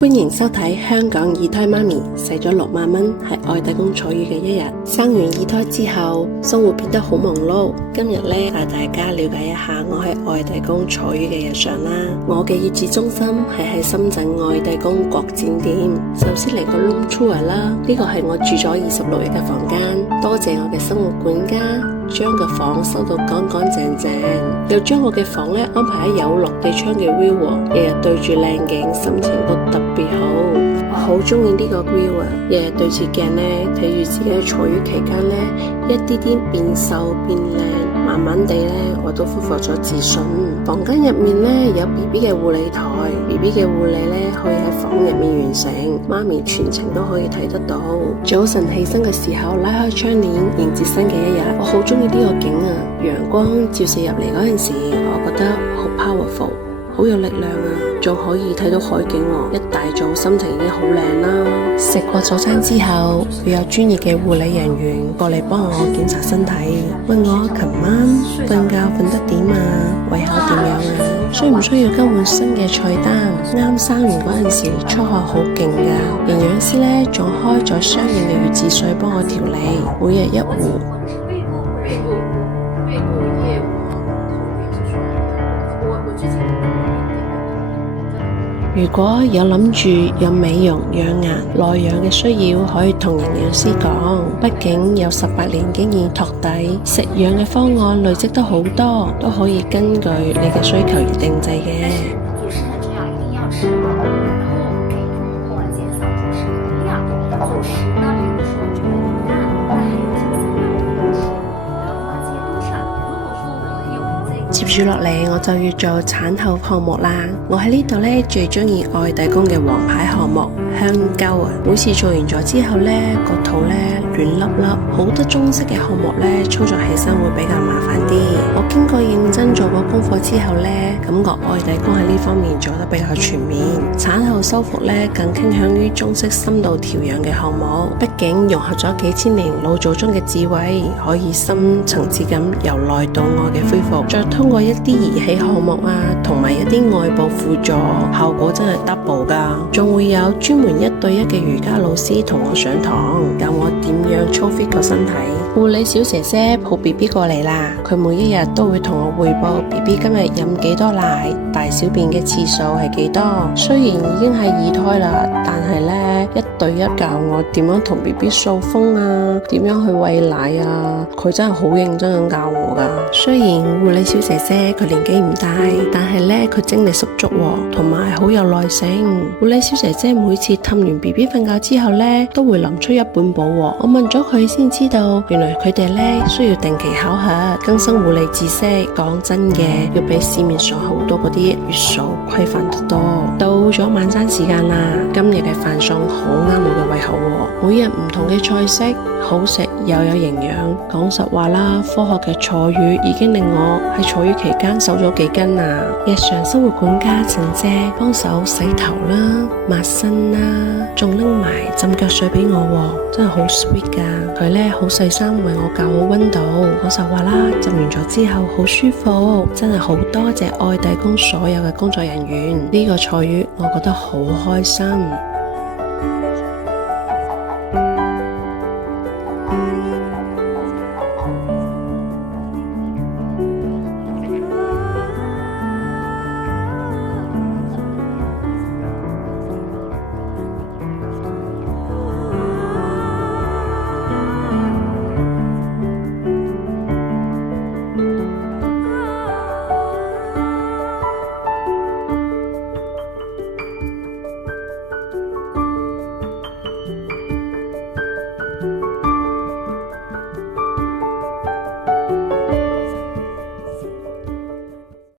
歡迎收睇香港二胎媽咪使咗6萬蚊喺愛弟公坐月嘅一日。生完二胎之後，生活變得好忙碌。今日咧帶大家了解一下我喺愛弟公坐月嘅日常啦。我嘅月子中心係喺深圳愛弟公國展店。首先嚟個 room tour 啦，呢個係我住咗26日嘅房間。多謝我嘅生活管家，將個房收到乾乾淨淨，又將我嘅房咧安排喺有落地窗嘅 view， 日日對住靚景，心情都特別好。我好中意呢個 view 啊！日日對住鏡咧，睇住自己喺坐月期間咧，一啲啲變瘦變靚，慢慢地咧，我都恢復咗自信。房間入面咧有 BB 嘅護理台 ，BB 嘅護理咧可以喺房入面完成，媽咪全程都可以睇得到。早晨起身嘅時候拉開窗簾，迎接新嘅一日。我好中意呢個景啊！陽光照射入嚟嗰陣時，我覺得好 powerful， 好有力量啊！仲可以睇到海景喎，一大早心情已經好靚啦。食過早餐之後，會有專業嘅護理人員過嚟幫我檢查身體，問我琴晚瞓覺瞓得點啊，胃口點樣啊，需唔需要更換新嘅菜單？啱生完嗰陣時，出汗好勁噶，營養師咧仲開咗相應嘅月子水幫我調理，每日1壺。如果有諗住有美容、養顏、內養嘅需要，可以同營養師講。畢竟有18年經驗托底，食養嘅方案累積得好多，都可以根據你嘅需求而定製嘅。接住落嚟，我就要做產後項目啦。我喺呢度咧最中意愛弟公嘅王牌項目香鳩啊！每次做完咗之後咧，個肚咧軟粒粒，好多中式嘅項目咧操作起身會比較麻煩啲。我經過認真做過功課之後咧，感覺愛弟公喺呢方面做得比較全面。產後修復咧更傾向於中式深度調養嘅項目，畢竟融合咗幾千年老祖宗嘅智慧，可以深層次咁由內到外嘅恢復，再通過一啲儀器項目啊，同埋一啲外部輔助，效果真係 double 噶。仲會有專門1對1嘅瑜伽老師同我上堂，教我點樣操 fit 個身體。護理小姐姐抱 BB 過嚟啦，佢每一日都會同我匯報 BB 今日飲幾多奶，大小便嘅次數係幾多。雖然已經係2胎啦，但係呢1對1教我點樣同 BB 掃風啊，點樣去餵奶啊，佢真係好認真咁教我噶。雖然護理小姐姐佢年紀唔大，但係呢佢精力十足喎，同埋好有耐性。護理小姐姐每次氹完 BB 瞓覺之後呢，都會臨出一本簿喎。我問咗佢先知道，原來佢哋呢需要定期考核更新護理知識。講真嘅，要比市面上好多嗰啲月數規範得多。到咗晚餐時間啦，今日嘅飯餸好啱我嘅胃口喎，每日唔同嘅菜式，好食又有營養。講實話啦，科學嘅坐月已經令我喺坐月期間瘦咗幾斤啊！日常生活管家陳姐幫手洗頭啦、抹身啦，仲拎埋浸腳水俾我喎，真係好 sweet 噶。佢咧好細心為我校好溫度。講實話啦，浸完咗之後好舒服，真係好多謝愛弟公所有嘅工作人員。呢個坐月我覺得好開心。